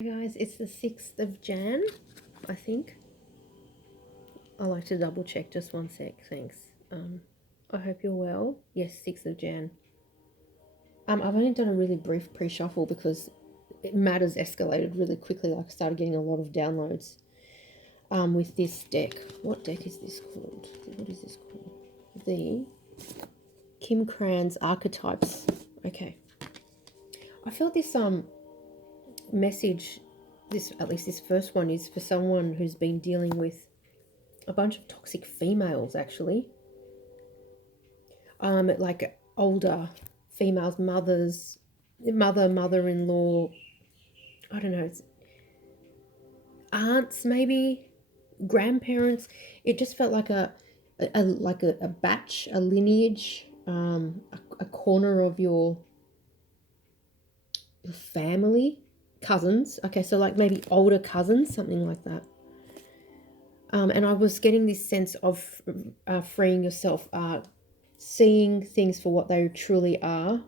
Hey guys, it's the 6th of Jan, I think. I like to double check, just one sec, thanks. I hope you're well. Yes, 6th of Jan. I've only done a really brief pre-shuffle because matters escalated really quickly. Like I started getting a lot of downloads with this deck. What deck is this called? What is this called? The Krans Archetypes. Okay. I felt this message, at least this first one, is for someone who's been dealing with a bunch of toxic females, actually. Like older females, mother-in-law, I don't know, aunts maybe, grandparents. It just felt like a batch, a lineage, a corner of your family, cousins. Okay, so like maybe older cousins, something like that. And I was getting this sense of freeing yourself, seeing things for what they truly are,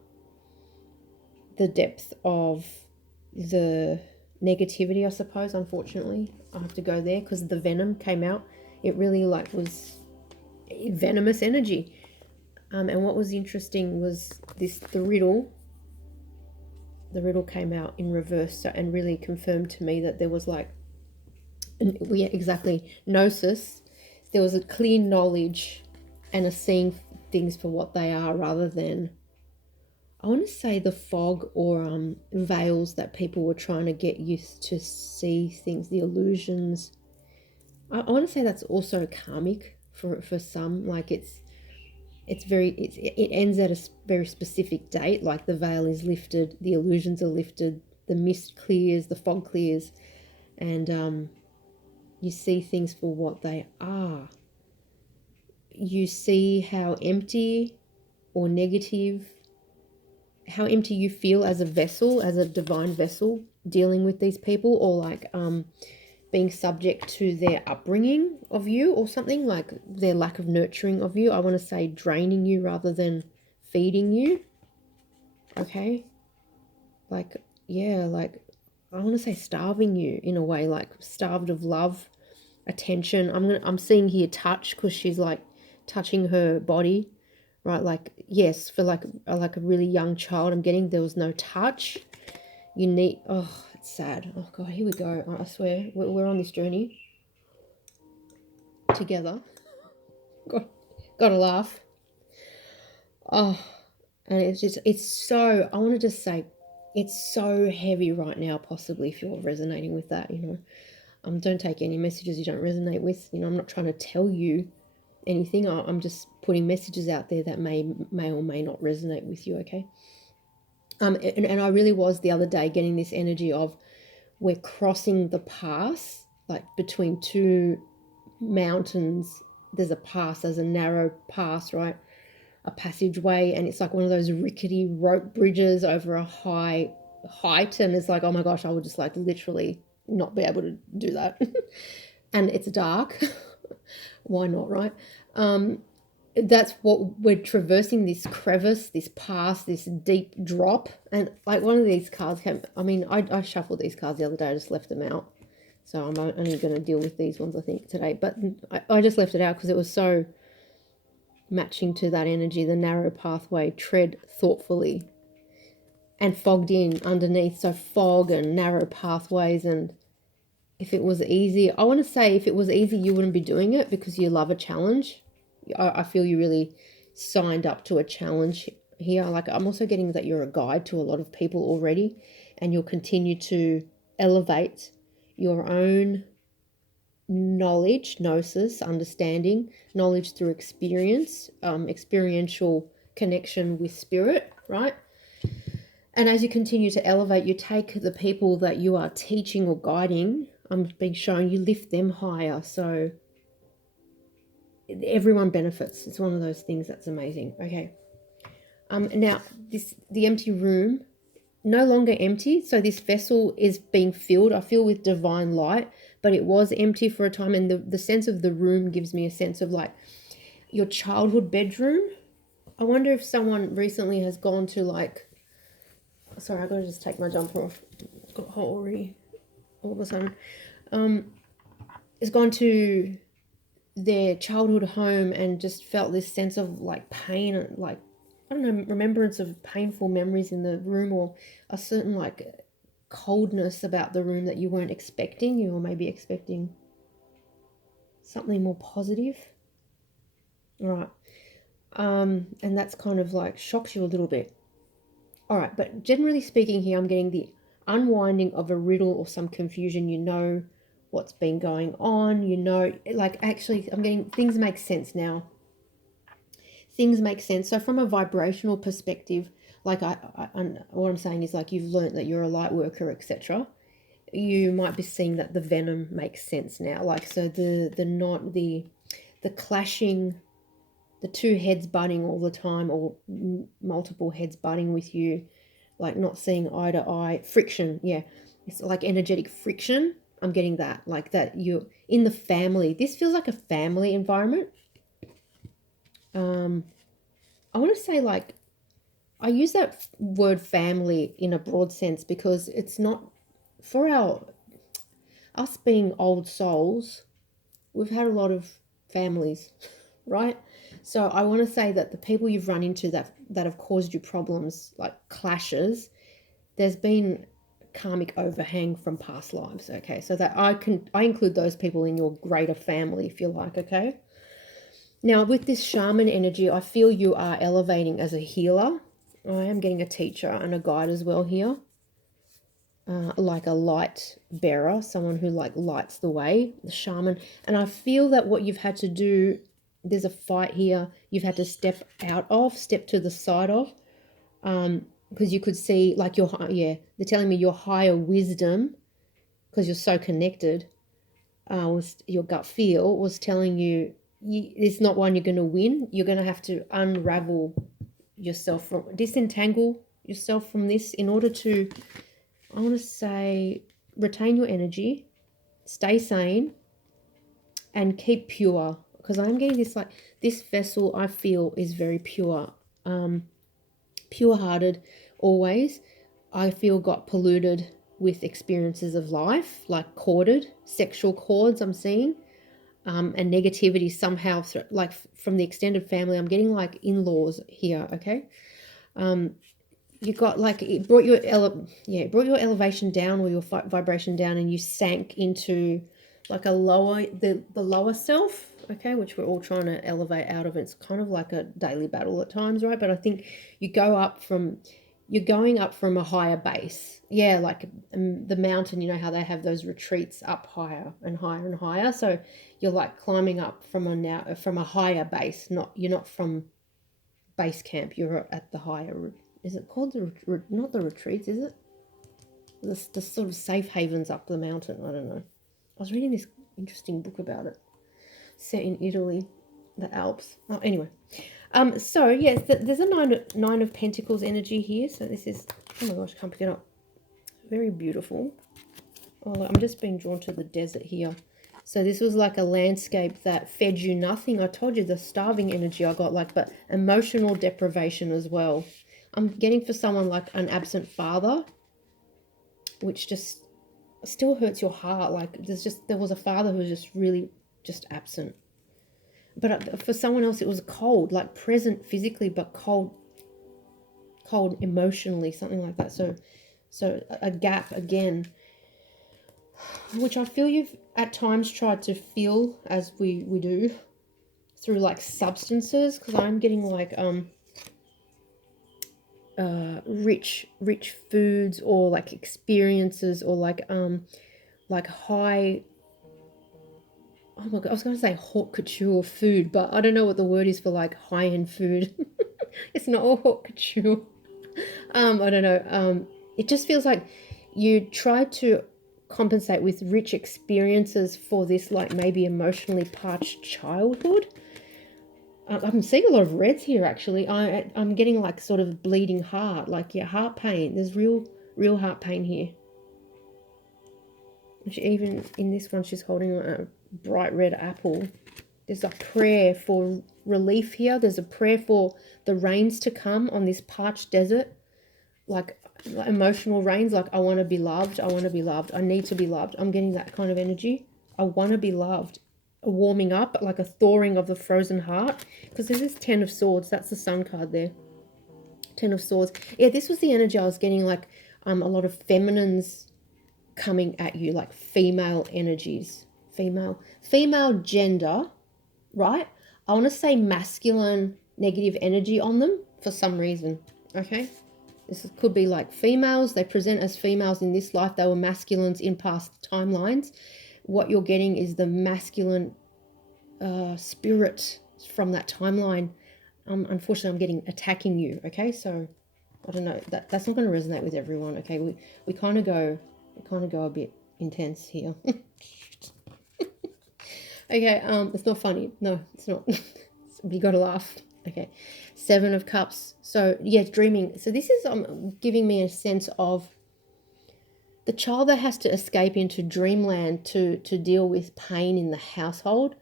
the depth of the negativity, I suppose. Unfortunately, I have to go there because the venom came out. It really was venomous energy. And what was interesting was the riddle. The riddle came out in reverse and really confirmed to me that there was gnosis. There was a clear knowledge and a seeing things for what they are, rather than, I want to say, the fog or veils that people were trying to get used to see things, the illusions. I want to say that's also karmic for some. Like it ends at a very specific date. Like the veil is lifted, the illusions are lifted, the mist clears, the fog clears, and you see things for what they are. You see how empty or negative, how empty you feel as a vessel, as a divine vessel, dealing with these people, or like being subject to their upbringing of you, or something like their lack of nurturing of you. I want to say draining you rather than feeding you. Okay, like, yeah, like I want to say starving you in a way, like starved of love, attention. I'm seeing here touch, because she's like touching her body, right? Like, yes, for like a really young child, I'm getting there was no touch. You need, oh, it's sad. Oh god, here we go. I swear we're on this journey together. God, gotta laugh. Oh, and it's so, I want to just say, it's so heavy right now. Possibly if you're resonating with that, don't take any messages you don't resonate with. I'm not trying to tell you anything. I'm just putting messages out there that may or may not resonate with you. Okay. And I really was the other day getting this energy of, we're crossing the pass, like between two mountains. There's a narrow pass, right? A passageway, and it's like one of those rickety rope bridges over a high height, and it's like, oh my gosh, I would just like literally not be able to do that. And it's dark. Why not, right? That's what we're traversing, this crevice, this pass, this deep drop. And like one of these cards came, I shuffled these cards the other day. I just left them out, so I'm only going to deal with these ones, I think, today. But I just left it out because it was so matching to that energy. The narrow pathway, tread thoughtfully, and fogged in underneath. So fog and narrow pathways. And if it was easy, I want to say, if it was easy, you wouldn't be doing it, because you love a challenge. I feel you really signed up to a challenge here. Like, I'm also getting that you're a guide to a lot of people already, and you'll continue to elevate your own knowledge, gnosis, understanding, knowledge through experience, experiential connection with spirit, right? And as you continue to elevate, you take the people that you are teaching or guiding, I'm being shown, you lift them higher. So everyone benefits. It's one of those things that's amazing. Okay. Now the empty room, no longer empty. So this vessel is being filled, I feel, with divine light, but it was empty for a time. And the sense of the room gives me a sense of like your childhood bedroom. I wonder if someone recently has gone to, like, sorry, I gotta just take my jumper off. It's got hot already. all of a sudden, has gone to their childhood home and just felt this sense of like pain, like, I don't know, remembrance of painful memories in the room, or a certain like coldness about the room that you weren't expecting. You were maybe expecting something more positive. All right. And that's kind of like shocks you a little bit. All right, but generally speaking here, I'm getting the unwinding of a riddle or some confusion. You know what's been going on. You know, like actually, I'm getting things make sense now. Things make sense. So from a vibrational perspective, like what I'm saying is like you've learned that you're a light worker, etc. You might be seeing that the venom makes sense now. Like so, the clashing, the two heads butting all the time, or multiple heads butting with you, like not seeing eye to eye, friction. Yeah, it's like energetic friction. I'm getting that, like that you're in the family. This feels like a family environment. I want to say like I use that word family in a broad sense because it's not for us being old souls. We've had a lot of families, right? So I want to say that the people you've run into that have caused you problems, like clashes, there's been karmic overhang from past lives. Okay, so that I include those people in your greater family, if you like. Okay. Now with this shaman energy, I feel you are elevating as a healer. I am getting a teacher and a guide as well here. Like a light bearer, someone who like lights the way, the shaman. And I feel that what you've had to do, there's a fight here you've had to step out of, step to the side of, because you could see like they're telling me your higher wisdom, because you're so connected, was your gut feel was telling you, it's not one you're going to win. You're going to have to unravel yourself from, disentangle yourself from this in order to, I want to say, retain your energy, stay sane, and keep pure. Because I'm getting this like, this vessel I feel is very pure, pure-hearted always. I feel got polluted with experiences of life, like corded, sexual cords I'm seeing, and negativity somehow, like from the extended family. I'm getting like in-laws here, okay? You got like it brought your elevation down, or your vibration down, and you sank into like a lower the lower self, okay, which we're all trying to elevate out of. It's kind of like a daily battle at times, right? But I think you're going up from a higher base, yeah, like the mountain. You know how they have those retreats up higher and higher and higher, so you're like climbing up from a higher base. You're not from base camp, you're at the higher, is it called not the retreats, is it the sort of safe havens up the mountain? I don't know. I was reading this interesting book about it, set in Italy, the Alps. Oh, anyway, so yes, there's a nine of Pentacles energy here. So this is, oh my gosh, can't pick it up. Very beautiful. Oh, I'm just being drawn to the desert here. So this was like a landscape that fed you nothing. I told you the starving energy I got, like, but emotional deprivation as well. I'm getting for someone like an absent father, which just still hurts your heart. Like there was a father who was just really just absent. But for someone else, it was cold, like present physically, but cold emotionally, something like that. So a gap again, which I feel you've at times tried to fill, as we do, through like substances, because I'm getting like rich foods, or like experiences, or like high, oh my god, I was going to say haute couture food, but I don't know what the word is for like high-end food. It's not all haute couture. I don't know. It just feels like you tried to compensate with rich experiences for this, like maybe emotionally parched childhood. I'm seeing a lot of reds here, actually. I'm getting like sort of bleeding heart, like heart pain. There's real heart pain here. Even in this one, she's holding a bright red apple. There's a prayer for relief here. There's a prayer for the rains to come on this parched desert. Like, like emotional rains, like I want to be loved, I want to be loved, I need to be loved. I'm getting that kind of energy. I want to be loved. A warming up, like a thawing of the frozen heart. Because there's this 10 of Swords. That's the Sun card there. 10 of Swords. Yeah, this was the energy I was getting, like a lot of feminines coming at you, like female energies. Female gender, right? I want to say masculine negative energy on them for some reason, okay? This could be like females. They present as females in this life. They were masculines in past timelines. What you're getting is the masculine spirit from that timeline. Unfortunately, I'm getting attacking you, okay? So I don't know. That's not going to resonate with everyone, okay? We kind of go a bit intense here. Okay, it's not funny. No, it's not. You got to laugh. Okay, 7 of Cups. So yeah, dreaming. So this is giving me a sense of the child that has to escape into dreamland to deal with pain in the household.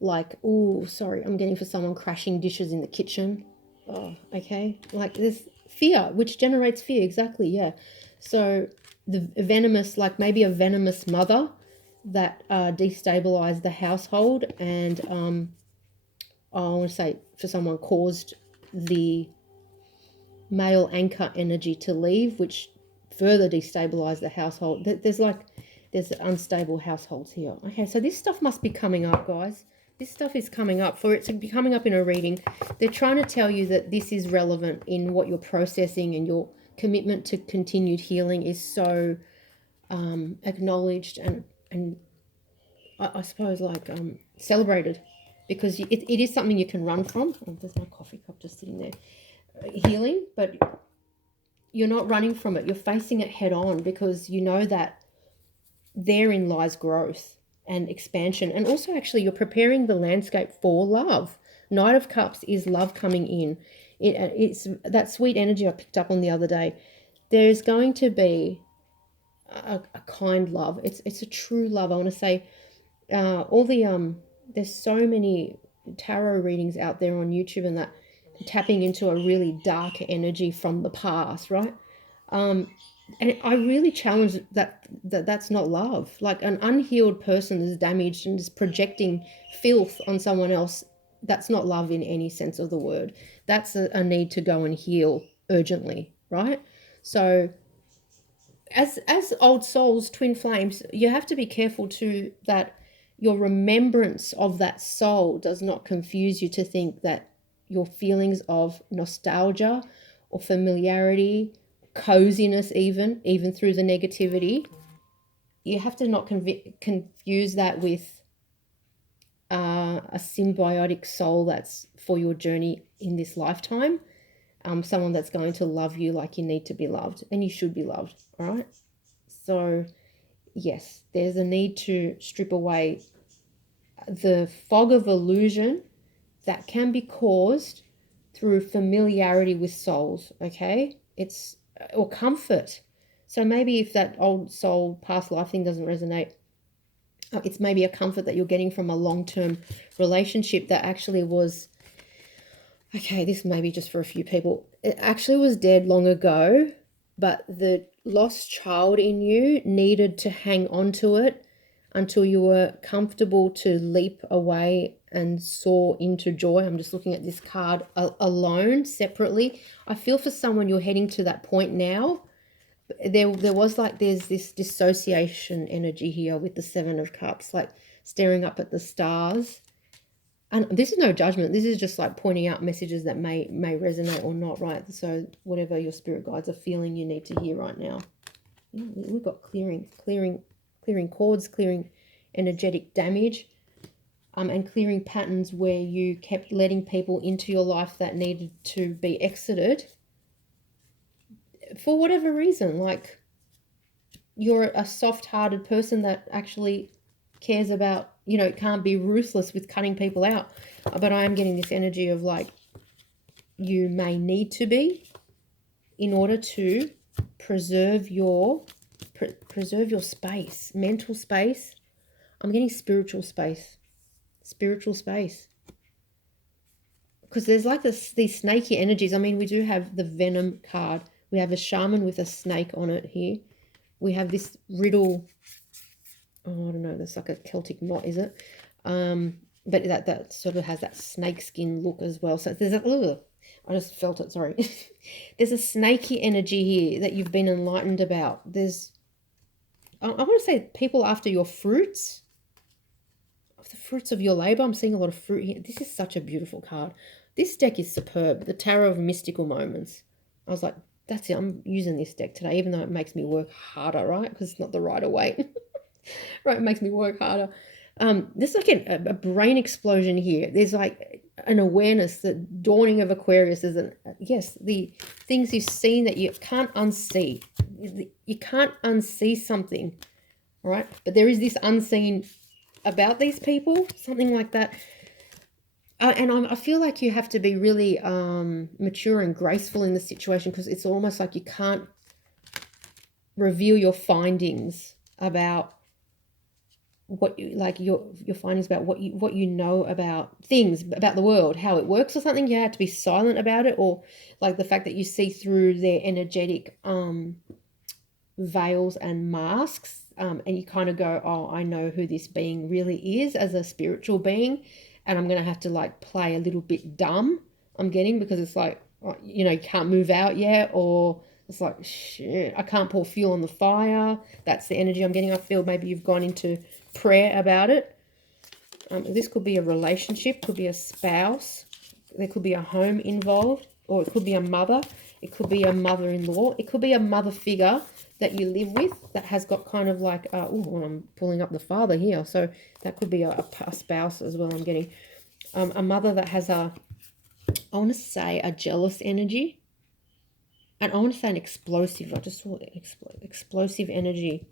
Like, oh, sorry, I'm getting for someone crashing dishes in the kitchen. Oh, okay. Like this fear, which generates fear. Exactly, yeah. So the venomous, like maybe a venomous mother that destabilized the household, and I want to say for someone caused the male anchor energy to leave, which further destabilized the household. There's unstable households here. Okay, so this stuff must be coming up, guys. This stuff is coming up. For it to be coming up in a reading, they're trying to tell you that this is relevant in what you're processing, and your commitment to continued healing is so acknowledged and I suppose like celebrated, because it is something you can run from. Oh, there's my coffee cup just sitting there. Healing, but you're not running from it. You're facing it head on, because you know that therein lies growth and expansion. And also, actually, you're preparing the landscape for love. Knight of Cups is love coming in. It's that sweet energy I picked up on the other day. There's going to be a kind love. It's a true love. I want to say all the there's so many tarot readings out there on YouTube, and that tapping into a really dark energy from the past, right? And I really challenge that's not love. Like an unhealed person is damaged and is projecting filth on someone else. That's not love in any sense of the word. That's a need to go and heal urgently, right? So as old souls, twin flames, you have to be careful too that your remembrance of that soul does not confuse you to think that your feelings of nostalgia or familiarity, coziness, even through the negativity, you have to not confuse that with a symbiotic soul that's for your journey in this lifetime. Someone that's going to love you like you need to be loved, and you should be loved, all right? So yes, there's a need to strip away the fog of illusion that can be caused through familiarity with souls, okay? It's or comfort. So maybe if that old soul past life thing doesn't resonate, it's maybe a comfort that you're getting from a long-term relationship that actually was, okay, this may be just for a few people, it actually was dead long ago, but the lost child in you needed to hang on to it until you were comfortable to leap away and soar into joy. I'm just looking at this card alone, separately. I feel for someone you're heading to that point now. There was like there's this dissociation energy here with the 7 of Cups, like staring up at the stars. And this is no judgment. This is just like pointing out messages that may resonate or not, right? So whatever your spirit guides are feeling, you need to hear right now. We've got clearing cords, clearing energetic damage, and clearing patterns where you kept letting people into your life that needed to be exited for whatever reason. Like you're a soft-hearted person that actually cares about, can't be ruthless with cutting people out. But I am getting this energy of like you may need to be in order to preserve your space, mental space. I'm getting spiritual space, because there's like these snaky energies. I mean, we do have the Venom card, We have a shaman with a snake on it here. We have this riddle. Oh, I don't know. That's like a Celtic knot, is it? But that sort of has that snake skin look as well. So there's a, ugh, I just felt it, sorry. There's a snaky energy here that you've been enlightened about. There's, I want to say people after your fruits, the fruits of your labor. I'm seeing a lot of fruit here. This is such a beautiful card. This deck is superb. The Tarot of Mystical Moments. I was like, that's it. I'm using this deck today, even though it makes me work harder, right? Because it's not the Rider-Waite. Right, it makes me work harder. There's like a brain explosion here. There's like an awareness, the dawning of Aquarius is yes, the things you've seen that you can't unsee. You can't unsee something, right? But there is this unseen about these people, something like that. And I feel like you have to be really mature and graceful in the situation, because it's almost like you can't reveal your findings about what you like, your findings about what you know about things, about the world, how it works or something. You have to be silent about it, or like the fact that you see through their energetic veils and masks, and you kind of go, oh, I know who this being really is as a spiritual being, and I'm gonna have to like play a little bit dumb, I'm getting, because it's like, you know, you can't move out yet, or it's like, shit, I can't pour fuel on the fire. That's the energy I'm getting. I feel maybe you've gone into prayer about it. This could be a relationship, could be a spouse, there could be a home involved, or it could be a mother, it could be a mother-in-law, it could be a mother figure that you live with that has got kind of like, oh, I'm pulling up the father here, so that could be a spouse as well. I'm getting a mother that has I want to say a jealous energy, and I want to say an explosive. I just saw explosive energy.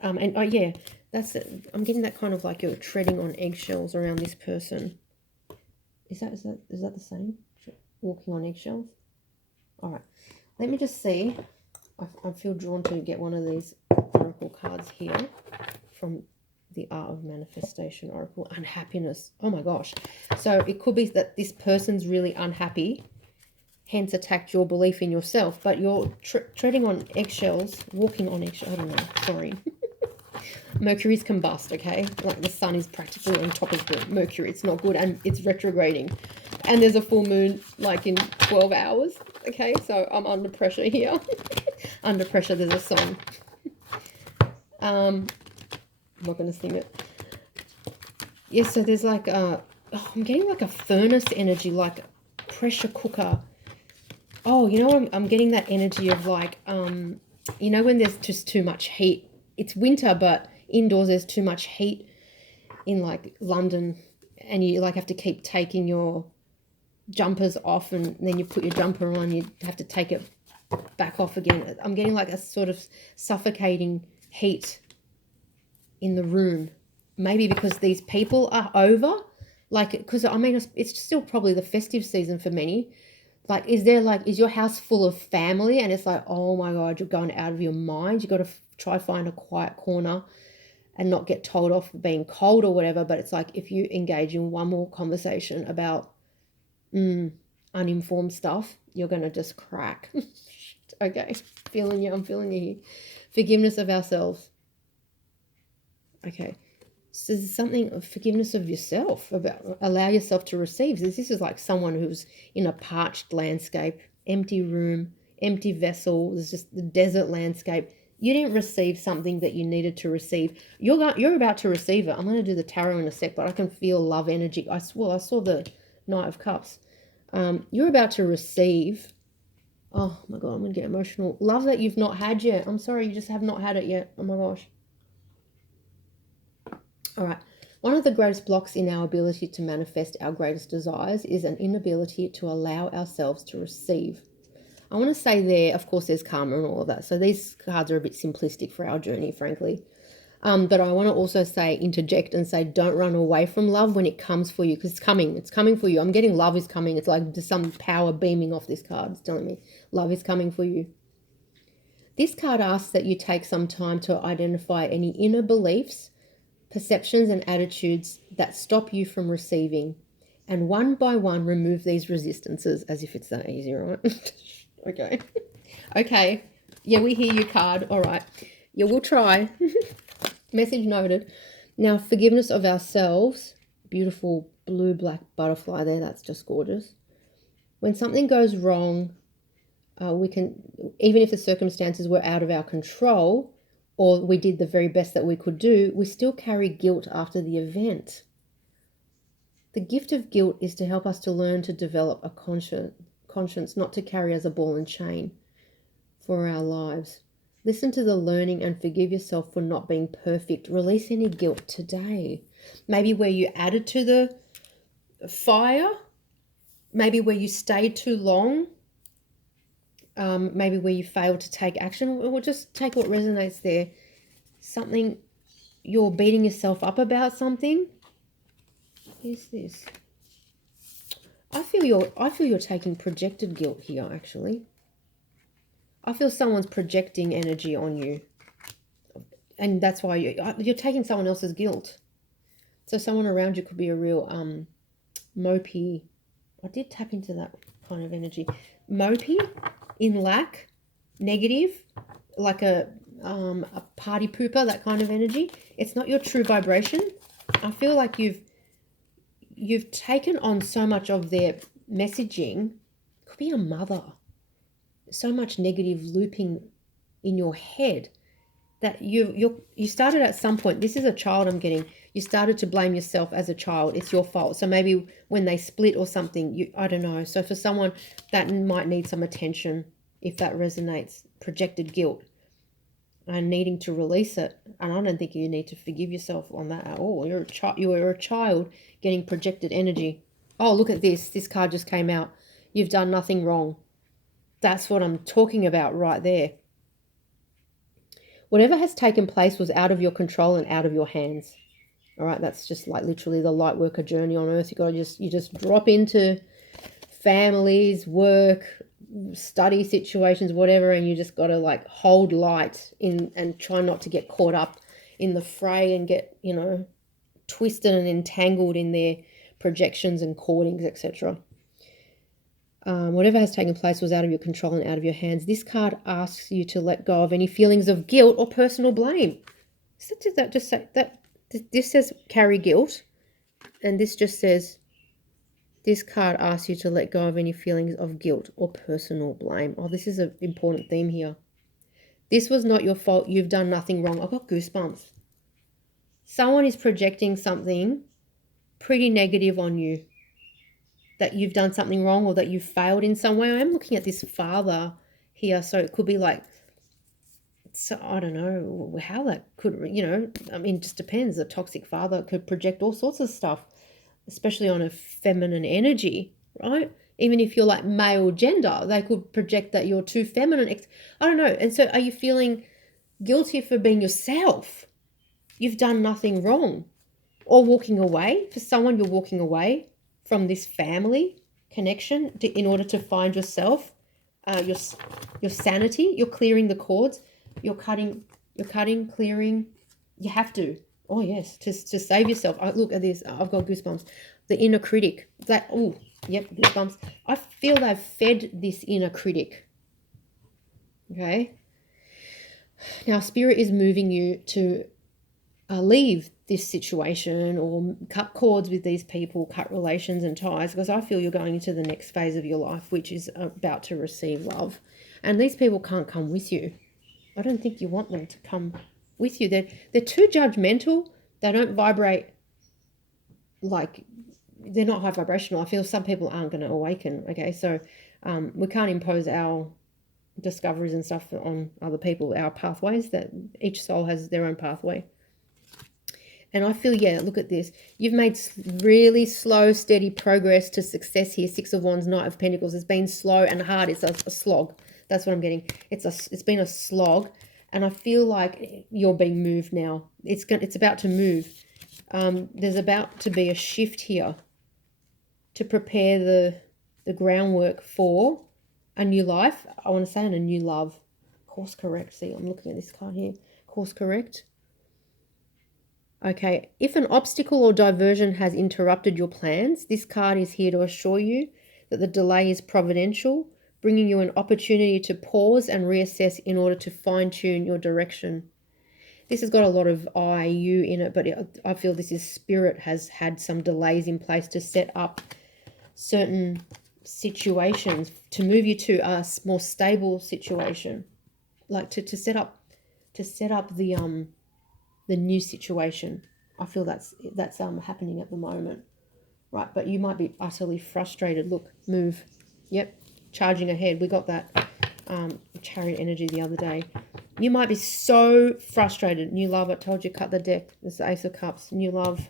And oh yeah, that's it. I'm getting that kind of like you're treading on eggshells around this person. Is that the same? Walking on eggshells. All right. Let me just see. I feel drawn to get one of these oracle cards here from the Art of Manifestation Oracle. Unhappiness. Oh my gosh. So it could be that this person's really unhappy, hence attacked your belief in yourself, but you're treading on eggshells, walking on eggshells. I don't know. Sorry. Mercury's combust, okay? Like the sun is practically on top of the Mercury. It's not good, and it's retrograding. And there's a full moon like in 12 hours, okay? So I'm under pressure here. Under pressure, there's a song. I'm not going to sing it. Yeah, so there's like I'm getting like a furnace energy, like pressure cooker. Oh, you know, I'm getting that energy of like, you know, when there's just too much heat. It's winter, but indoors there's too much heat in like London, and you like have to keep taking your jumpers off, and then you put your jumper on, you have to take it back off again. I'm getting like a sort of suffocating heat in the room, maybe because these people are over, like, because I mean it's still probably the festive season for many. Like, is your house full of family, and it's like, oh my God, you're going out of your mind. You got to try find a quiet corner and not get told off for being cold or whatever. But it's like, if you engage in one more conversation about uninformed stuff, you're going to just crack. Okay, I'm feeling you here. Forgiveness of ourselves. Okay, so there's something of forgiveness of yourself, about allow yourself to receive. This is like someone who's in a parched landscape, empty room, empty vessel. There's just the desert landscape. You didn't receive something that you needed to receive. You're about to receive it. I'm going to do the tarot in a sec, but I can feel love energy. I saw the Knight of Cups. You're about to receive. Oh my God, I'm going to get emotional. Love that you've not had yet. I'm sorry, you just have not had it yet. Oh my gosh. All right. One of the greatest blocks in our ability to manifest our greatest desires is an inability to allow ourselves to receive. I want to say there, of course, there's karma and all of that. So these cards are a bit simplistic for our journey, frankly. But I want to also say, interject and say, don't run away from love when it comes for you, because it's coming. It's coming for you. I'm getting love is coming. It's like there's some power beaming off this card. It's telling me love is coming for you. This card asks that you take some time to identify any inner beliefs, perceptions, and attitudes that stop you from receiving, and one by one remove these resistances, as if it's that easy, right? Okay. Okay. Yeah, we hear you, card. All right. Yeah, we'll try. Message noted. Now, forgiveness of ourselves. Beautiful blue black butterfly there. That's just gorgeous. When something goes wrong, we can, even if the circumstances were out of our control or we did the very best that we could do, we still carry guilt after the event. The gift of guilt is to help us to learn to develop a conscience, not to carry as a ball and chain for our lives. Listen to the learning and forgive yourself for not being perfect. Release any guilt today. Maybe where you added to the fire, maybe where you stayed too long, maybe where you failed to take action, or just take what resonates there. Something you're beating yourself up about something. Here's this. I feel you're taking projected guilt here, actually. I feel someone's projecting energy on you. And that's why you're taking someone else's guilt. So someone around you could be a real mopey. I did tap into that kind of energy. Mopey, in lack, negative, like a party pooper, that kind of energy. It's not your true vibration. I feel like you've taken on so much of their messaging. It could be a mother. So much negative looping in your head that you started at some point. This is a child I'm getting. You started to blame yourself as a child. It's your fault. So maybe when they split or something, I don't know. So for someone that might need some attention, if that resonates, projected guilt and needing to release it. And I don't think you need to forgive yourself on that at all. You're a child getting projected energy. Oh, look at this. This card just came out. You've done nothing wrong. That's what I'm talking about right there. Whatever has taken place was out of your control and out of your hands. All right, that's just like literally the light worker journey on earth. You just drop into families, work, study situations, whatever, and you just got to like hold light in and try not to get caught up in the fray and get, twisted and entangled in their projections and cordings, etc. Whatever has taken place was out of your control and out of your hands. This card asks you to let go of any feelings of guilt or personal blame. So that just say that this says carry guilt, and this just says this card asks you to let go of any feelings of guilt or personal blame. Oh, this is an important theme here. This was not your fault. You've done nothing wrong. I've got goosebumps. Someone is projecting something pretty negative on you, that you've done something wrong or that you've failed in some way. I'm looking at this father here, so it could be like, so I don't know how that could, it just depends. A toxic father could project all sorts of stuff, especially on a feminine energy, right? Even if you're like male gender, they could project that you're too feminine. I don't know. And so are you feeling guilty for being yourself? You've done nothing wrong. Or walking away. For someone, you're walking away from this family connection in order to find yourself, your sanity. You're clearing the cords. You're cutting, clearing. You have to. Oh yes, to save yourself. Look at this. I've got goosebumps. The inner critic. Goosebumps. I feel they've fed this inner critic. Okay. Now, spirit is moving you to leave this situation or cut cords with these people, cut relations and ties, because I feel you're going into the next phase of your life, which is about to receive love. And these people can't come with you. I don't think you want them to come with you. They're too judgmental. They don't vibrate, like, they're not high vibrational. I feel some people aren't going to awaken. Okay, so we can't impose our discoveries and stuff on other people, our pathways, that each soul has their own pathway. And I feel, look at this. You've made really slow, steady progress to success here. Six of Wands, Knight of Pentacles. It's been slow and hard. It's a slog. That's what I'm getting. It's been a slog, and I feel like you're being moved now. It's about to move. There's about to be a shift here to prepare the groundwork for a new life. I want to say, and a new love. Course correct. See, I'm looking at this card here. Course correct. Okay, if an obstacle or diversion has interrupted your plans, this card is here to assure you that the delay is providential, bringing you an opportunity to pause and reassess in order to fine-tune your direction. This has got a lot of I, you in it, but I feel this is spirit has had some delays in place to set up certain situations to move you to a more stable situation, like to set up the new situation. I feel that's happening at the moment, right? But you might be utterly frustrated. Look, move. Yep, charging ahead. We got that chariot energy the other day. You might be so frustrated. New love. I told you, cut the deck. This is the Ace of Cups. New love.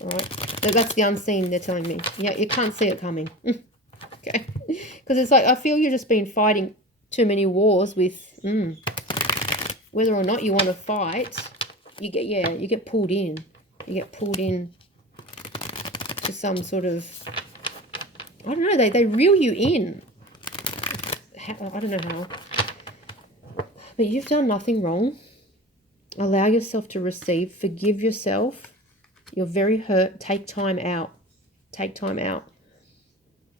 All right. So that's the unseen. They're telling me. Yeah, you can't see it coming. Okay. Because it's like I feel you've just been fighting too many wars with whether or not you want to fight. You get pulled in. You get pulled in to some sort of, I don't know, they reel you in. I don't know how. But you've done nothing wrong. Allow yourself to receive. Forgive yourself. You're very hurt. Take time out. Take time out.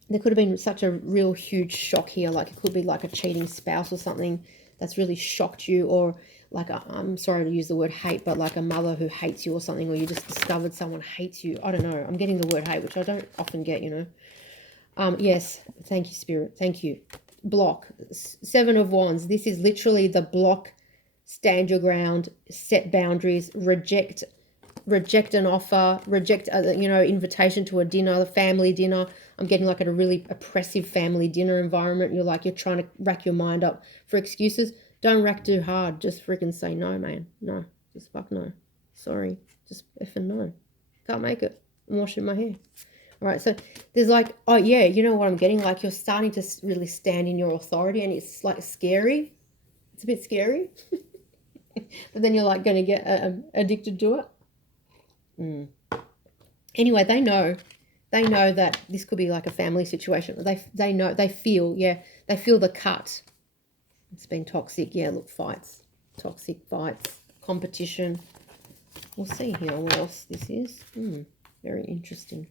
There could have been such a real huge shock here. Like it could be like a cheating spouse or something that's really shocked you, or like I'm sorry to use the word hate, but like a mother who hates you or something, or you just discovered someone hates you. I don't know. I'm getting the word hate, which I don't often get, you know. Yes. Thank you, Spirit. Thank you. Block. 7 of Wands. This is literally the block. Stand your ground. Set boundaries. Reject an offer. Reject invitation to a dinner, a family dinner. I'm getting like a really oppressive family dinner environment. You're trying to rack your mind up for excuses. Don't rack too hard. Just freaking say no, man. No. Just fuck no. Sorry. Just effing no. Can't make it. I'm washing my hair. All right, so there's like, oh yeah, you know what I'm getting? Like you're starting to really stand in your authority, and it's like scary. It's a bit scary. But then you're like going to get addicted to it. Anyway, they know that this could be like a family situation. They know, they feel the cut. It's been toxic. Yeah, look, fights, toxic fights, competition. We'll see here what else this is. Very interesting.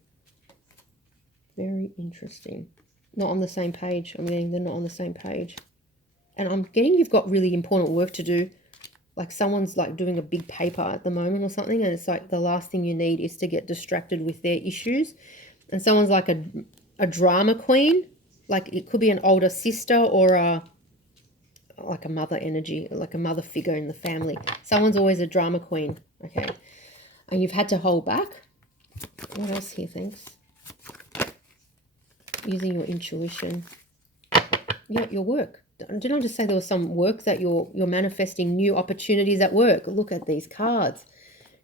Very interesting. Not on the same page. I'm getting they're not on the same page. And I'm getting you've got really important work to do. Like someone's like doing a big paper at the moment or something, and it's like the last thing you need is to get distracted with their issues. And someone's like a drama queen. Like it could be an older sister or like a mother energy, like a mother figure in the family. Someone's always a drama queen. Okay. And you've had to hold back. What else here? Thanks. Using your intuition. Yeah, your work. Didn't I just say there was some work that you're manifesting new opportunities at work? Look at these cards.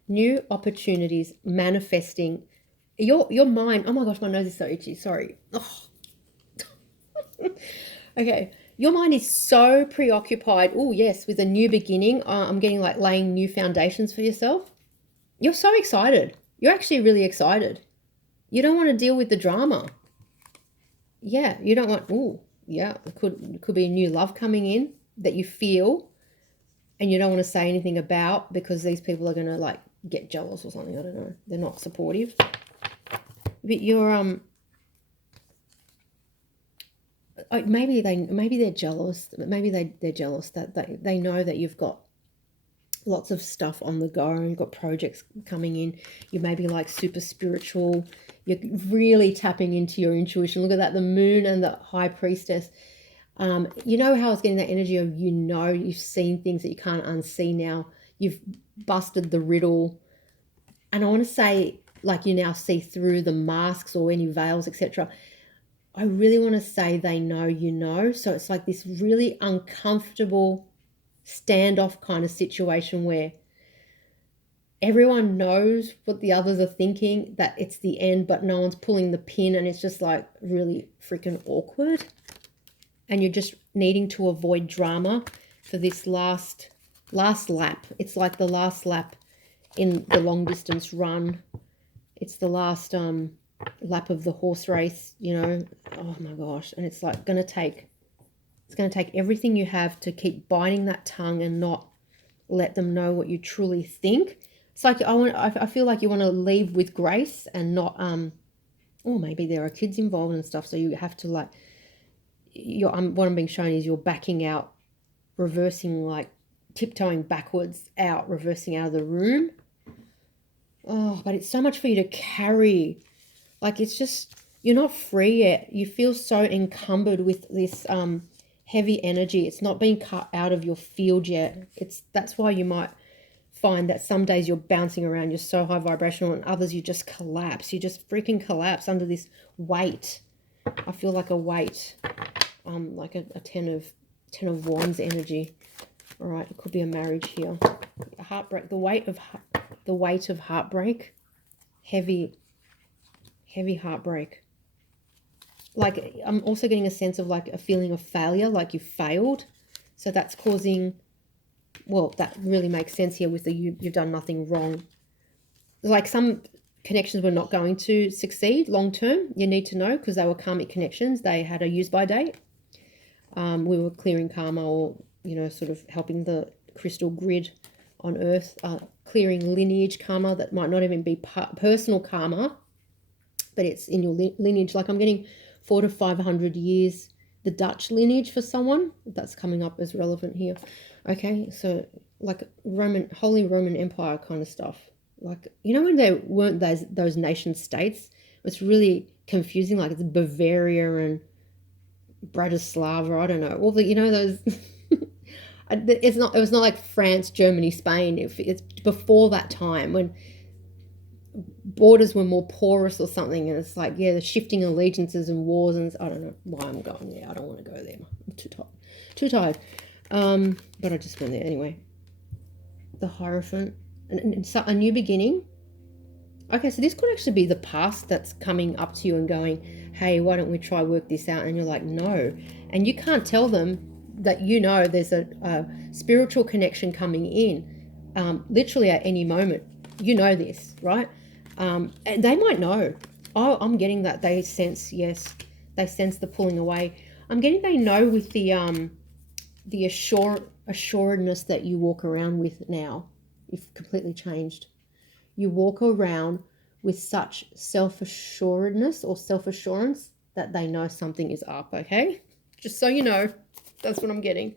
New opportunities manifesting. Your mind. Oh my gosh, my nose is so itchy. Sorry. Oh. Okay. Your mind is so preoccupied. Oh yes, with a new beginning. I'm getting like laying new foundations for yourself. You're so excited. You're actually really excited. You don't want to deal with the drama. Yeah, you don't want, it could be a new love coming in that you feel and you don't want to say anything about because these people are going to like get jealous or something. I don't know. They're not supportive. But you're, maybe they're jealous. Maybe they're jealous that they know that you've got lots of stuff on the go and you've got projects coming in. You may be like super spiritual. You're really tapping into your intuition. Look at that, the moon and the high priestess. You know how I was getting that energy of, you've seen things that you can't unsee now. You've busted the riddle. And I want to say, like, you now see through the masks or any veils, etc. I really want to say they know you know. So it's like this really uncomfortable standoff kind of situation where everyone knows what the others are thinking, that it's the end, but no one's pulling the pin, and it's just like really freaking awkward. And you're just needing to avoid drama for this last lap. It's like the last lap in the long distance run. It's the last lap of the horse race, Oh my gosh. And it's like going to take everything you have to keep biting that tongue and not let them know what you truly think. It's like I feel like you want to leave with grace and not or maybe there are kids involved and stuff, so you have to like what I'm being shown is you're backing out, reversing, like tiptoeing backwards out, reversing out of the room. Oh, but it's so much for you to carry. Like, it's just, you're not free yet. You feel so encumbered with this heavy energy. It's not being cut out of your field yet. That's why you might find that some days you're bouncing around, you're so high vibrational, and others you just collapse. You just freaking collapse under this weight. I feel like a weight, like a ten of wands energy. All right, it could be a marriage here. A heartbreak, the weight of heartbreak, heavy heartbreak. Like, I'm also getting a sense of like a feeling of failure, like you failed. So that's causing, well, that really makes sense here with the you've done nothing wrong. Like, some connections were not going to succeed long term. You need to know, because they were karmic connections. They had a use by date. We were clearing karma, or, you know, sort of helping the crystal grid on earth, clearing lineage karma that might not even be personal karma, but it's in your lineage. Like, I'm getting 400 to 500 years, the Dutch lineage for someone. That's coming up as relevant here. Okay, so like Holy Roman Empire kind of stuff. Like, you know, when there weren't those nation states, it's really confusing. Like, it's Bavaria and Bratislava, I don't know, all the, you know, those it was not like France, Germany, Spain. It's before that time when borders were more porous or something, and it's like, yeah, the shifting allegiances and wars, and I don't know why I'm going there. I don't want to go there. I'm too tired. But I just went there anyway. The Hierophant, and so a new beginning. Okay, so this could actually be the past that's coming up to you and going, hey, why don't we try work this out? And you're like, no. And you can't tell them that, you know, there's a spiritual connection coming in, literally at any moment. You know this, right? And they might know. Oh, I'm getting that they sense, yes, they sense the pulling away. I'm getting they know with the assuredness that you walk around with now. You've completely changed. You walk around with such self-assuredness or self-assurance that they know something is up, okay? Just so you know, that's what I'm getting.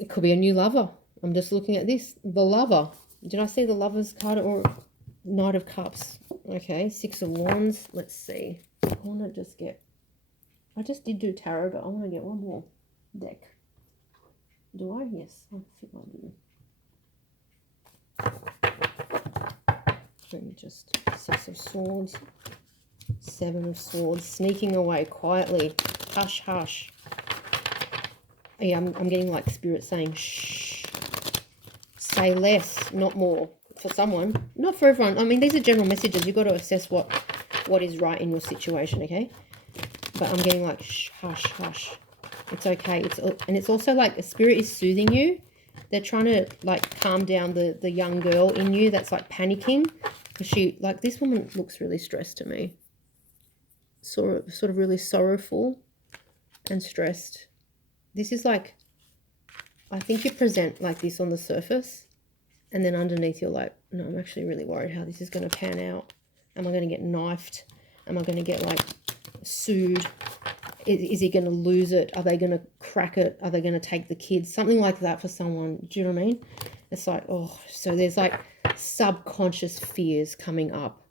It could be a new lover. I'm just looking at this. The Lover. Did I see the Lover's card or Knight of Cups? Okay, Six of Wands. Let's see. I want to just get... I just did do tarot, but I want to get one more deck. Do I? Yes, I think I do. Let me just... Six of Swords. Seven of Swords. Sneaking away quietly. Hush, hush. Yeah, I'm getting like Spirit saying, shh. Say less, not more. For someone. Not for everyone. I mean, these are general messages. You've got to assess what is right in your situation, okay? But I'm getting like, shh, hush, hush. It's okay. And it's also like a Spirit is soothing you. They're trying to like calm down the young girl in you that's like panicking. Because she, like, this woman looks really stressed to me. Sort of really sorrowful and stressed. This is like, I think you present like this on the surface, and then underneath you're like, no, I'm actually really worried how this is going to pan out. Am I going to get knifed? Am I going to get like sued? Is he going to lose it? Are they going to crack it? Are they going to take the kids? Something like that for someone. Do you know what I mean? It's like, oh, so there's like subconscious fears coming up,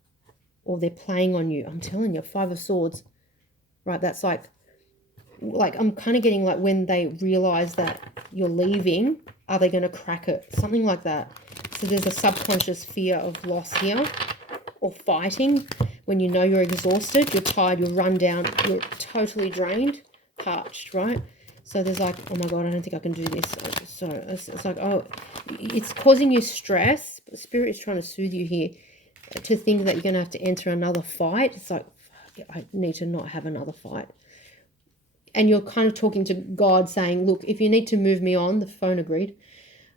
or they're playing on you. I'm telling you, Five of Swords, right? That's like I'm kind of getting like when they realize that you're leaving, are they going to crack it? Something like that. So there's a subconscious fear of loss here, or fighting when you know you're exhausted, you're tired, you're run down, you're totally drained, parched, right? So there's like, oh my God, I don't think I can do this. So it's like, oh, it's causing you stress. But Spirit is trying to soothe you here to think that you're going to have to enter another fight. It's like, I need to not have another fight. And you're kind of talking to God saying, look, if you need to move me on, the phone agreed.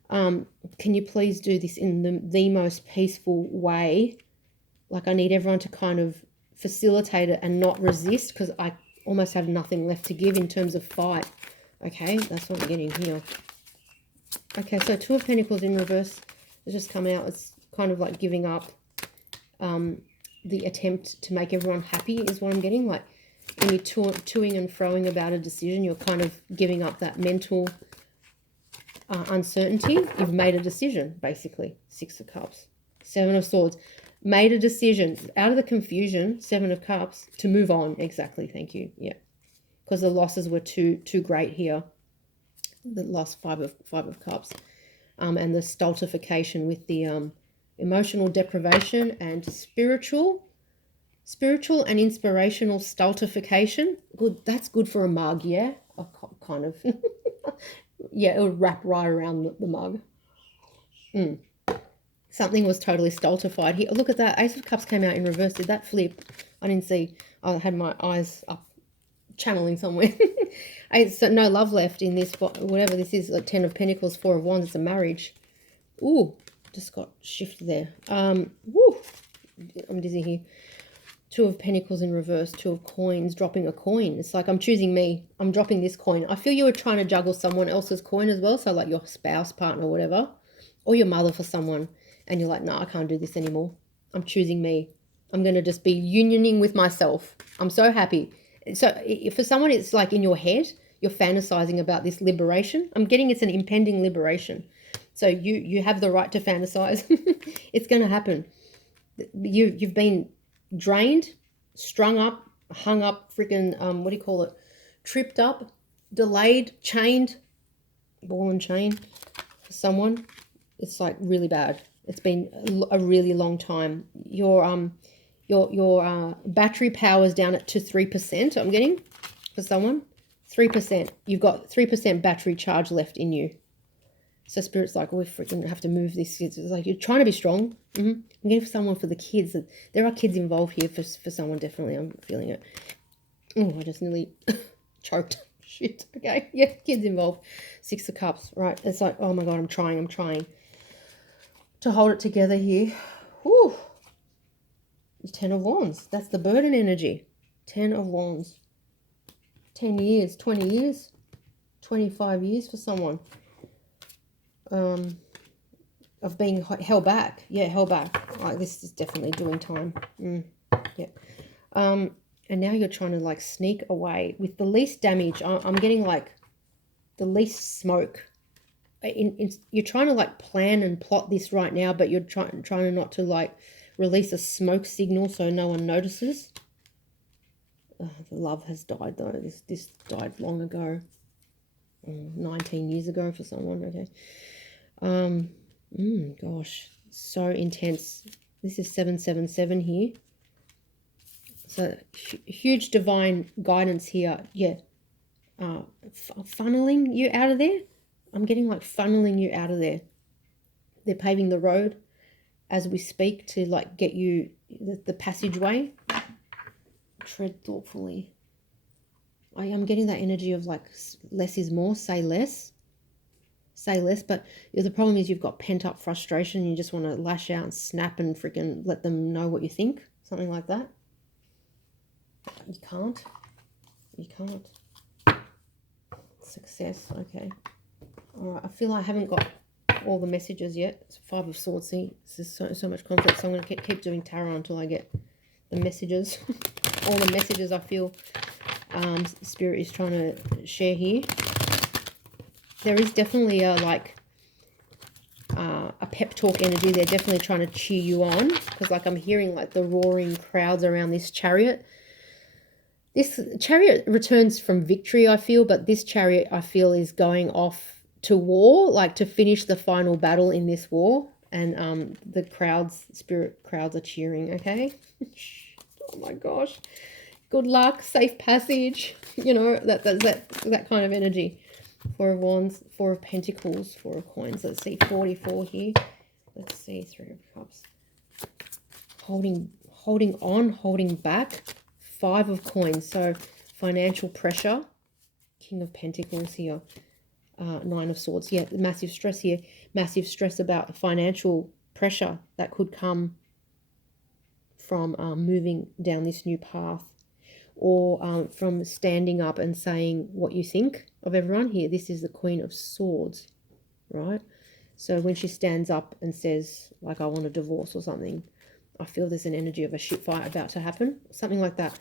Can you please do this in the most peaceful way? Like, I need everyone to kind of facilitate it and not resist, because I almost have nothing left to give in terms of fight. Okay, that's what I'm getting here. Okay, so Two of Pentacles in reverse has just come out. It's kind of like giving up. The attempt to make everyone happy is what I'm getting. Like, when you're toing and froing about a decision, you're kind of giving up that mental uncertainty. You've made a decision, basically. 6 of Cups. 7 of Swords. Made a decision out of the confusion, 7 of Cups, to move on. Exactly, thank you. Yeah. Because the losses were too great here. The lost 5 of Cups. And the stultification with the emotional deprivation and spiritual and inspirational stultification. Good. That's good for a mug, yeah? Kind of. Yeah, it would wrap right around the mug. Something was totally stultified here. Look at that. Ace of Cups came out in reverse. Did that flip? I didn't see. I had my eyes up channeling somewhere. So no love left in this, whatever this is. Like 10 of Pentacles, 4 of Wands. It's a marriage. Ooh, just got shifted there. Woo. I'm dizzy here. 2 of Pentacles in reverse, 2 of Coins, dropping a coin. It's like I'm choosing me. I'm dropping this coin. I feel you were trying to juggle someone else's coin as well. So like your spouse, partner, whatever. Or your mother for someone. And you're like, no, I can't do this anymore. I'm choosing me. I'm going to just be unioning with myself. I'm so happy. So for someone, it's like in your head, you're fantasizing about this liberation. I'm getting it's an impending liberation. So you have the right to fantasize. It's going to happen. You've been drained, strung up, hung up, freaking, what do you call it? Tripped up, delayed, chained, ball and chain for someone. It's like really bad. It's been a really long time. Your battery power is down to 3%. I'm getting for someone 3%. You've got 3% battery charge left in you. So Spirit's like, oh, we freaking have to move this. It's like you're trying to be strong. I'm getting for someone for the kids. There are kids involved here for someone. Definitely, I'm feeling it. Oh, I just nearly choked. Shit. Okay, yeah, kids involved. 6 of Cups. Right. It's like, oh my God, I'm trying to hold it together here. Whew. 10 of Wands. That's the burden energy. 10 of Wands. 10 years, 20 years, 25 years for someone. Of being held back. Yeah, held back. Like this is definitely doing time. Yeah. And now you're trying to like sneak away with the least damage. I'm getting like the least smoke. You're trying to like plan and plot this right now, but you're trying not to like release a smoke signal so no one notices. The love has died though. This died long ago. 19 years ago for someone. Okay. Gosh, so intense. This is 777 here. So huge divine guidance here. Yeah. Funneling you out of there. I'm getting like funneling you out of there. They're paving the road as we speak to like get you the passageway. Tread thoughtfully. I am getting that energy of like less is more. Say less. Say less. But the problem is you've got pent up frustration. You just want to lash out and snap and freaking let them know what you think. Something like that. You can't. You can't. Success. Okay. All right, I feel I haven't got all the messages yet. It's 5 of Swords. See, this is so much conflict. So I'm going to keep doing tarot until I get the messages. All the messages I feel Spirit is trying to share here. There is definitely a pep talk energy. They're definitely trying to cheer you on because like I'm hearing like the roaring crowds around this chariot. This chariot returns from victory, I feel, but this chariot I feel is going off to war, like to finish the final battle in this war. And the spirit crowds are cheering, okay? Oh my gosh. Good luck, safe passage. You know, that kind of energy. 4 of Wands, 4 of Pentacles, 4 of Coins. Let's see, 44 here. Let's see, 3 of Cups. Holding on, holding back. 5 of Coins, so financial pressure. King of Pentacles here. 9 of Swords. Yeah, massive stress here. Massive stress about financial pressure that could come from moving down this new path. Or from standing up and saying what you think of everyone here. This is the Queen of Swords, right? So when she stands up and says, like, I want a divorce or something, I feel there's an energy of a shit fight about to happen. Something like that.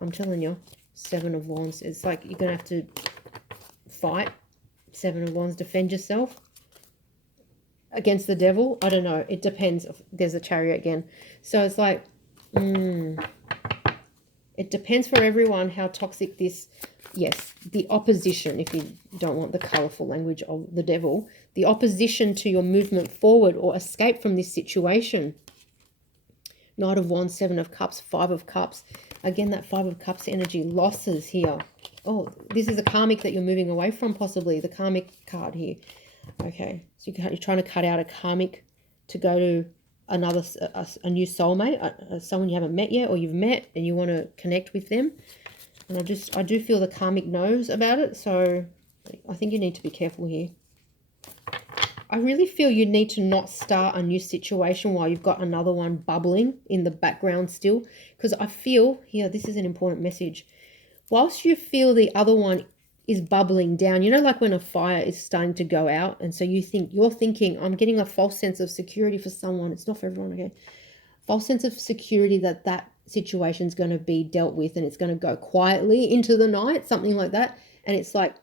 I'm telling you, Seven of Wands. It's like you're going to have to fight. Seven of Wands, defend yourself against the devil. I don't know. It depends. There's a Chariot again. So it's like, it depends for everyone how toxic this, yes, the opposition, if you don't want the colourful language of the devil, the opposition to your movement forward or escape from this situation. Knight of Wands, Seven of Cups, Five of Cups. Again, that Five of Cups energy, losses here. Oh, this is a karmic that you're moving away from, possibly. The karmic card here. Okay, so you're trying to cut out a karmic to go to another, a new soulmate, someone you haven't met yet, or you've met and you want to connect with them. And I do feel the karmic knows about it, so I think you need to be careful here. I really feel you need to not start a new situation while you've got another one bubbling in the background still. Because I feel, here, this is an important message. Whilst you feel the other one is bubbling down, you know, like when a fire is starting to go out, and so you're thinking, I'm getting a false sense of security for someone. It's not for everyone, okay? False sense of security that situation is going to be dealt with, and it's going to go quietly into the night, something like that. And it's like,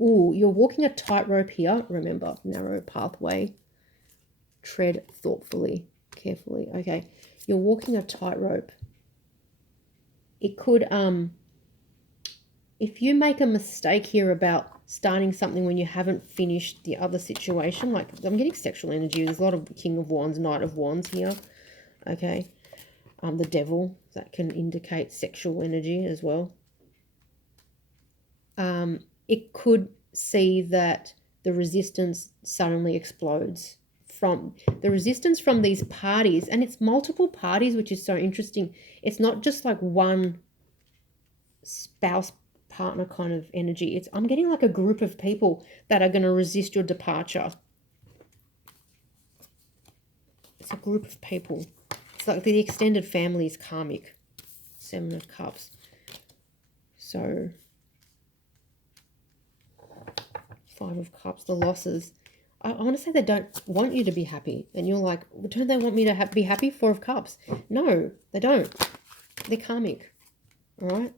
ooh, you're walking a tightrope here. Remember, narrow pathway. Tread thoughtfully, carefully. Okay, you're walking a tightrope. It could, if you make a mistake here about starting something when you haven't finished the other situation, like I'm getting sexual energy. There's a lot of King of Wands, Knight of Wands here. Okay, the devil, that can indicate sexual energy as well. It could see that the resistance suddenly explodes from the resistance from these parties, and it's multiple parties, which is so interesting. It's not just like one spouse partner kind of energy. I'm getting like a group of people that are going to resist your departure. It's a group of people. It's like the extended family is karmic. Seven of Cups. So Five of Cups, the losses. I want to say they don't want you to be happy. And you're like, well, don't they want me to be happy? Four of Cups. No, they don't. They're karmic. All right?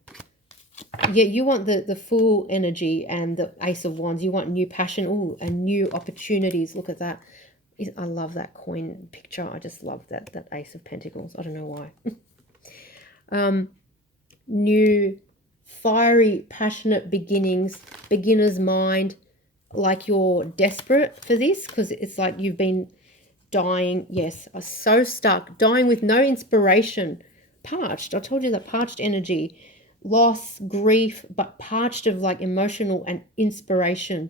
Yeah, you want the full energy and the Ace of Wands. You want new passion. Ooh, and new opportunities. Look at that. I love that coin picture. I just love that Ace of Pentacles. I don't know why. New, fiery, passionate beginnings, beginner's mind. Like you're desperate for this because it's like you've been dying. Yes, I'm so stuck, dying with no inspiration. Parched. I told you that parched energy, loss, grief, but parched of like emotional and inspiration,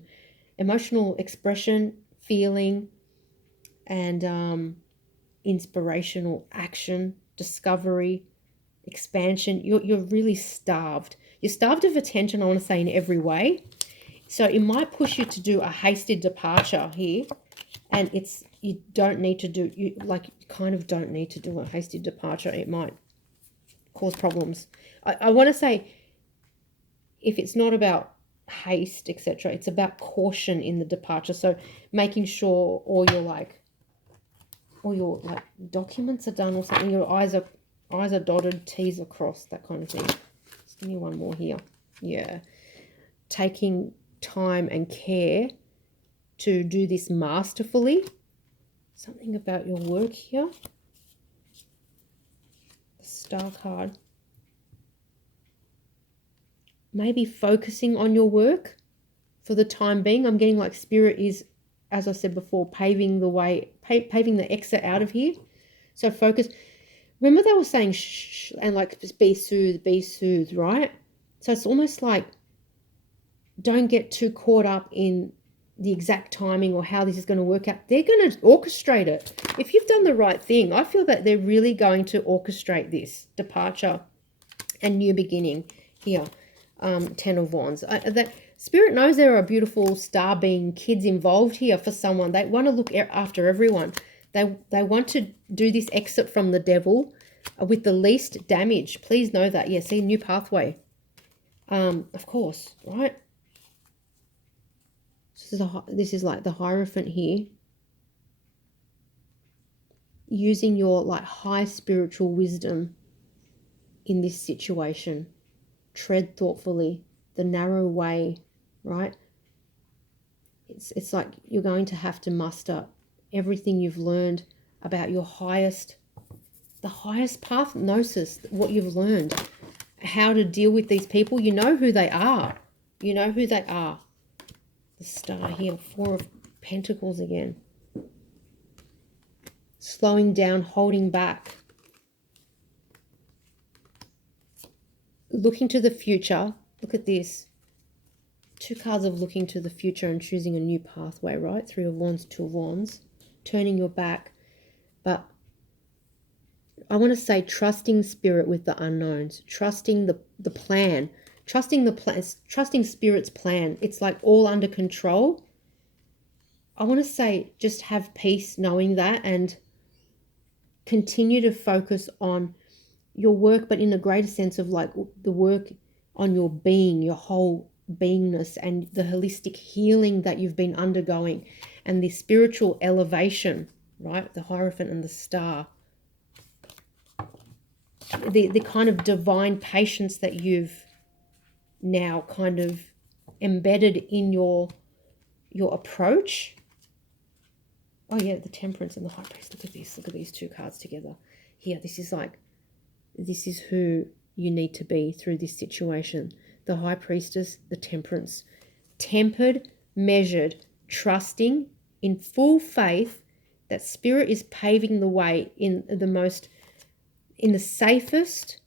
emotional expression, feeling, and inspirational action, discovery, expansion. You're really starved. You're starved of attention, I want to say, in every way. So it might push you to do a hasty departure here, and you don't need to do, you kind of don't need to do a hasty departure. It might cause problems. I want to say, if it's not about haste, etc., it's about caution in the departure. So making sure all your documents are done or something, your I's are dotted, T's are crossed, that kind of thing. Just give me one more here. Yeah. Taking time and care to do this masterfully. Something about your work here. The Star card. Maybe focusing on your work for the time being. I'm getting like Spirit is, as I said before, paving the way, paving the exit out of here. So focus. Remember they were saying shh and like just be soothed, right? So it's almost like don't get too caught up in the exact timing or how this is going to work out. They're going to orchestrate it. If you've done the right thing, I feel that they're really going to orchestrate this departure and new beginning here. Ten of Wands. That Spirit knows there are beautiful star being kids involved here for someone. They want to look after everyone. They want to do this exit from the devil with the least damage. Please know that. Yeah, see, new pathway. Of course, right? This is like the Hierophant here. Using your like high spiritual wisdom in this situation. Tread thoughtfully, the narrow way, right? It's like you're going to have to muster everything you've learned about your highest, the highest path, gnosis, what you've learned, how to deal with these people. You know who they are. You know who they are. The star here, 4 of Pentacles again. Slowing down, holding back. Looking to the future. Look at this. 2 cards of looking to the future and choosing a new pathway, right? 3 of Wands, 2 of Wands. Turning your back. But I want to say trusting spirit with the unknowns. Trusting the plan. Trusting the plan. Trusting spirit's plan. It's like all under control. I want to say just have peace knowing that, and continue to focus on your work, but in a greater sense of like the work on your being, your whole beingness, and the holistic healing that you've been undergoing, and the spiritual elevation, right? The Hierophant and the Star. The kind of divine patience that you've now kind of embedded in your approach. Oh yeah, the Temperance and the High Priest. Look at this. Look at these 2 cards together. Here, this is who you need to be through this situation. The High Priestess, the Temperance. Tempered, measured, trusting, in full faith that spirit is paving the way in the safest.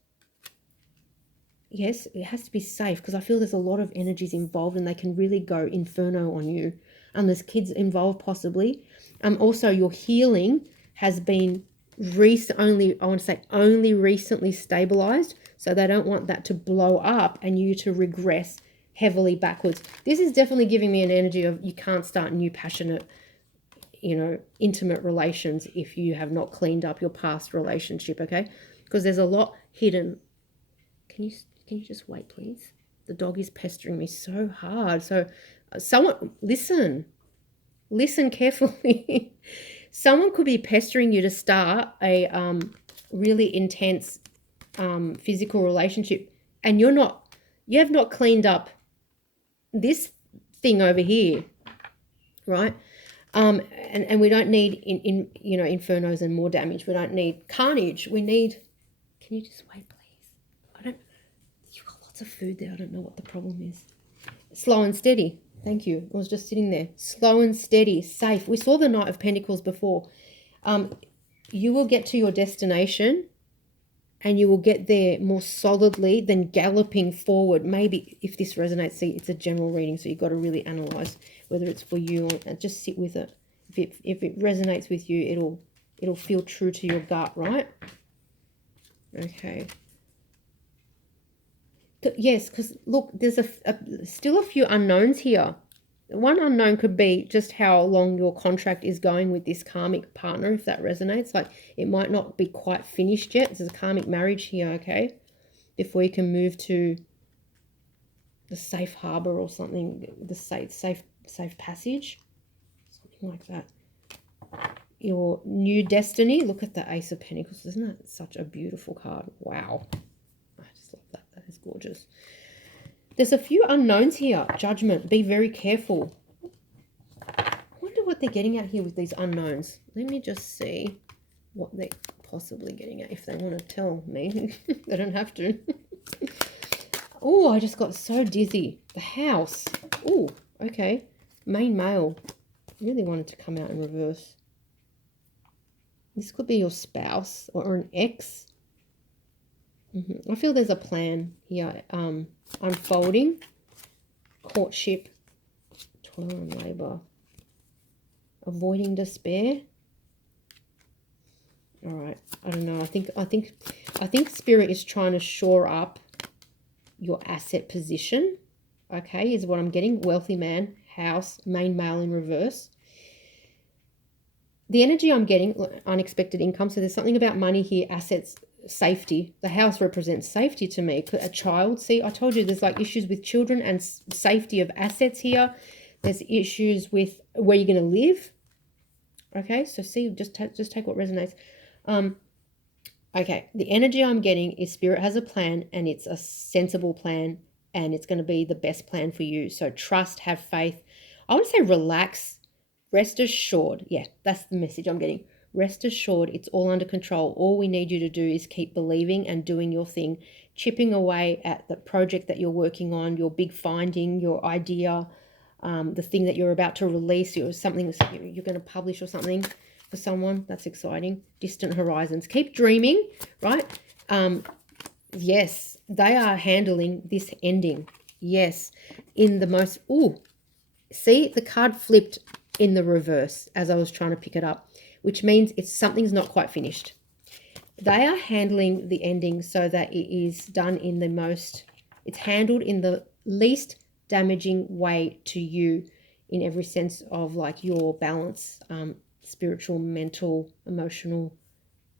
Yes, it has to be safe, because I feel there's a lot of energies involved and they can really go inferno on you. And there's kids involved possibly. Also, your healing has been only recently stabilized. So they don't want that to blow up and you to regress heavily backwards. This is definitely giving me an energy of you can't start new passionate, intimate relations if you have not cleaned up your past relationship, okay? Because there's a lot hidden. Can you just wait, please? The dog is pestering me so hard. So someone, listen carefully. Someone could be pestering you to start a really intense physical relationship, and you have not cleaned up this thing over here, right? And we don't need infernos and more damage. We don't need carnage. We need. Can you just wait, please? You've got lots of food there. I don't know what the problem is. Slow and steady. Thank you. I was just sitting there. Slow and steady, safe. We saw the Knight of Pentacles before. You will get to your destination, and you will get there more solidly than galloping forward. Maybe if this resonates, see, it's a general reading, so you've got to really analyze whether it's for you, or just sit with it. If it resonates with you, it'll feel true to your gut, right? Okay. Yes, because look, there's still a few unknowns here. One unknown could be just how long your contract is going with this karmic partner, if that resonates. Like, it might not be quite finished yet. There's a karmic marriage here, okay? Before you can move to the safe harbor or something, the safe passage, something like that. Your new destiny. Look at the Ace of Pentacles. Isn't that such a beautiful card? Wow. I just love that. That is gorgeous. There's a few unknowns here. Judgment. Be very careful. I wonder what they're getting at here with these unknowns. Let me just see what they're possibly getting at. If they want to tell me. They don't have to. Oh, I just got so dizzy. The House. Oh, okay. Main male. Really wanted to come out in reverse. This could be your spouse or an ex. I feel there's a plan here. Unfolding. Courtship. Toil and labor. Avoiding despair. All right. I don't know. I think Spirit is trying to shore up your asset position. Okay, is what I'm getting. Wealthy man. House. Main male in reverse. The energy I'm getting, unexpected income. So there's something about money here, assets, safety. The House represents safety to me. A child, see, I told you there's like issues with children and safety of assets here. There's issues with where you're going to live. Okay, so see, just take what resonates. Okay, the energy I'm getting is Spirit has a plan, and it's a sensible plan, and it's going to be the best plan for you. So trust, have faith. I want to say relax, rest assured. Yeah, that's the message I'm getting. Rest assured, it's all under control. All we need you to do is keep believing and doing your thing, chipping away at the project that you're working on, your big finding, your idea, the thing that you're about to release, or something you're going to publish or something for someone. That's exciting. Distant horizons. Keep dreaming, right? Yes, they are handling this ending. Yes, in the most... Ooh, see, the card flipped in the reverse as I was trying to pick it up, which means something's not quite finished. They are handling the ending so that it is done in the most... It's handled in the least damaging way to you in every sense of like your balance, spiritual, mental, emotional,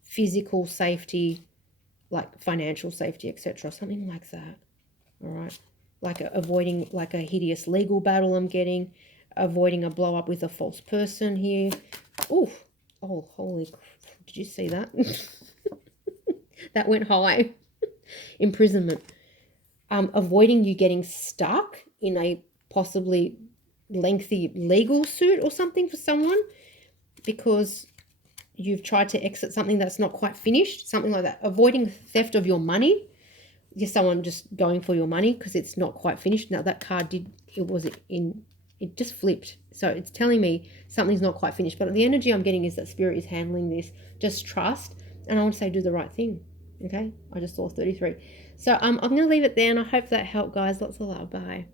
physical safety, like financial safety, etc. Something like that. All right. Like avoiding like a hideous legal battle I'm getting, avoiding a blow up with a false person here. Oh, holy, did you see that? That went high. Imprisonment. Avoiding you getting stuck in a possibly lengthy legal suit or something for someone because you've tried to exit something that's not quite finished, something like that. Avoiding theft of your money. Just someone just going for your money because it's not quite finished. Now that card it just flipped. So it's telling me something's not quite finished. But the energy I'm getting is that Spirit is handling this. Just trust. And I want to say do the right thing. Okay? I just saw 33. So I'm going to leave it there, and I hope that helped, guys. Lots of love. Bye.